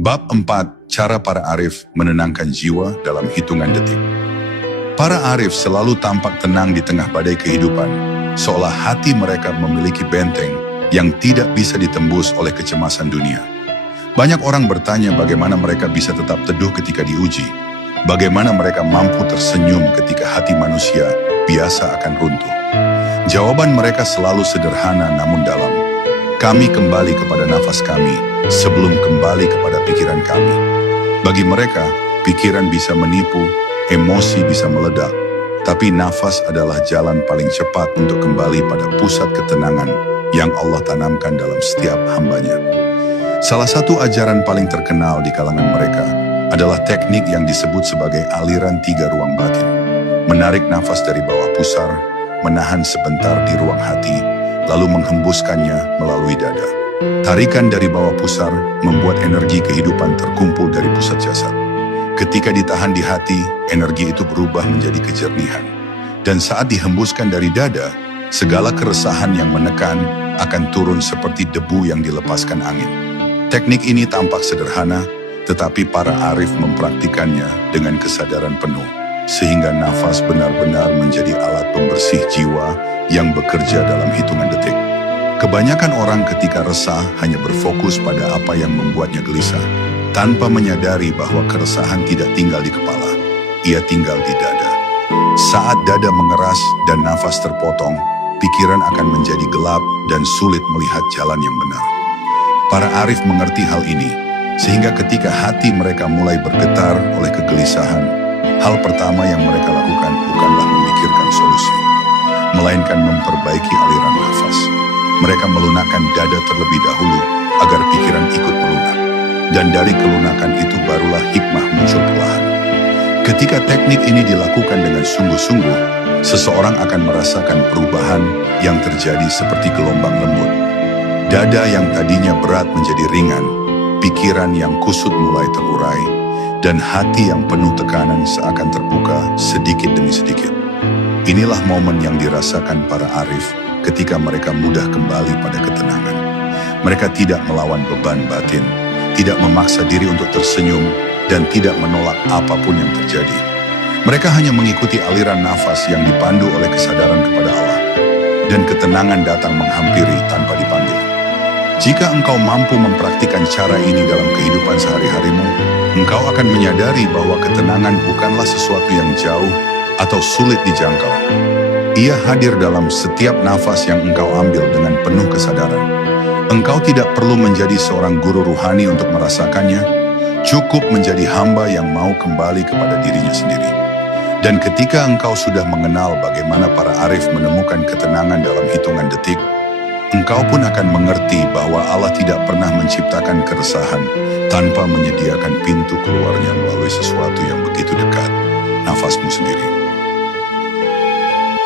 Bab 4, Cara para arif menenangkan jiwa dalam hitungan detik. Para arif selalu tampak tenang di tengah badai kehidupan, seolah hati mereka memiliki benteng yang tidak bisa ditembus oleh kecemasan dunia. Banyak orang bertanya bagaimana mereka bisa tetap teduh ketika diuji, bagaimana mereka mampu tersenyum ketika hati manusia biasa akan runtuh. Jawaban mereka selalu sederhana namun dalam. Kami kembali kepada nafas kami sebelum kembali kepada pikiran kami. Bagi mereka, pikiran bisa menipu, emosi bisa meledak, tapi nafas adalah jalan paling cepat untuk kembali pada pusat ketenangan yang Allah tanamkan dalam setiap hambanya. Salah satu ajaran paling terkenal di kalangan mereka adalah teknik yang disebut sebagai aliran 3 ruang batin. Menarik nafas dari bawah pusar, menahan sebentar di ruang hati, lalu menghembuskannya melalui dada. Tarikan dari bawah pusar membuat energi kehidupan terkumpul dari pusat jasad. Ketika ditahan di hati, energi itu berubah menjadi kejernihan. Dan saat dihembuskan dari dada, segala keresahan yang menekan akan turun seperti debu yang dilepaskan angin. Teknik ini tampak sederhana, tetapi para arif mempraktikannya dengan kesadaran penuh, sehingga nafas benar-benar menjadi alat pembersih jiwa yang bekerja dalam hitungan detik. Kebanyakan orang ketika resah hanya berfokus pada apa yang membuatnya gelisah, tanpa menyadari bahwa keresahan tidak tinggal di kepala, ia tinggal di dada. Saat dada mengeras dan nafas terpotong, pikiran akan menjadi gelap dan sulit melihat jalan yang benar. Para arif mengerti hal ini, sehingga ketika hati mereka mulai bergetar oleh kegelisahan, hal pertama yang mereka lakukan bukanlah memikirkan solusi, melainkan memperbaiki aliran nafas. Mereka melunakkan dada terlebih dahulu agar pikiran ikut melunak. Dan dari kelunakan itu barulah hikmah muncul perlahan. Ketika teknik ini dilakukan dengan sungguh-sungguh, seseorang akan merasakan perubahan yang terjadi seperti gelombang lembut. Dada yang tadinya berat menjadi ringan, pikiran yang kusut mulai terurai, dan hati yang penuh tekanan seakan terbuka sedikit demi sedikit. Inilah momen yang dirasakan para arif ketika mereka mudah kembali pada ketenangan. Mereka tidak melawan beban batin, tidak memaksa diri untuk tersenyum, dan tidak menolak apapun yang terjadi. Mereka hanya mengikuti aliran nafas yang dipandu oleh kesadaran kepada Allah, dan ketenangan datang menghampiri tanpa dipanggil. Jika engkau mampu mempraktikkan cara ini dalam kehidupan sehari-harimu, engkau akan menyadari bahwa ketenangan bukanlah sesuatu yang jauh atau sulit dijangkau. Ia hadir dalam setiap nafas yang engkau ambil dengan penuh kesadaran. Engkau tidak perlu menjadi seorang guru ruhani untuk merasakannya, cukup menjadi hamba yang mau kembali kepada dirinya sendiri. Dan ketika engkau sudah mengenal bagaimana para arif menemukan ketenangan dalam hitungan detik, engkau pun akan mengerti bahwa Allah tidak pernah menciptakan keresahan tanpa menyediakan pintu keluarnya melalui sesuatu yang begitu dekat, nafasmu sendiri.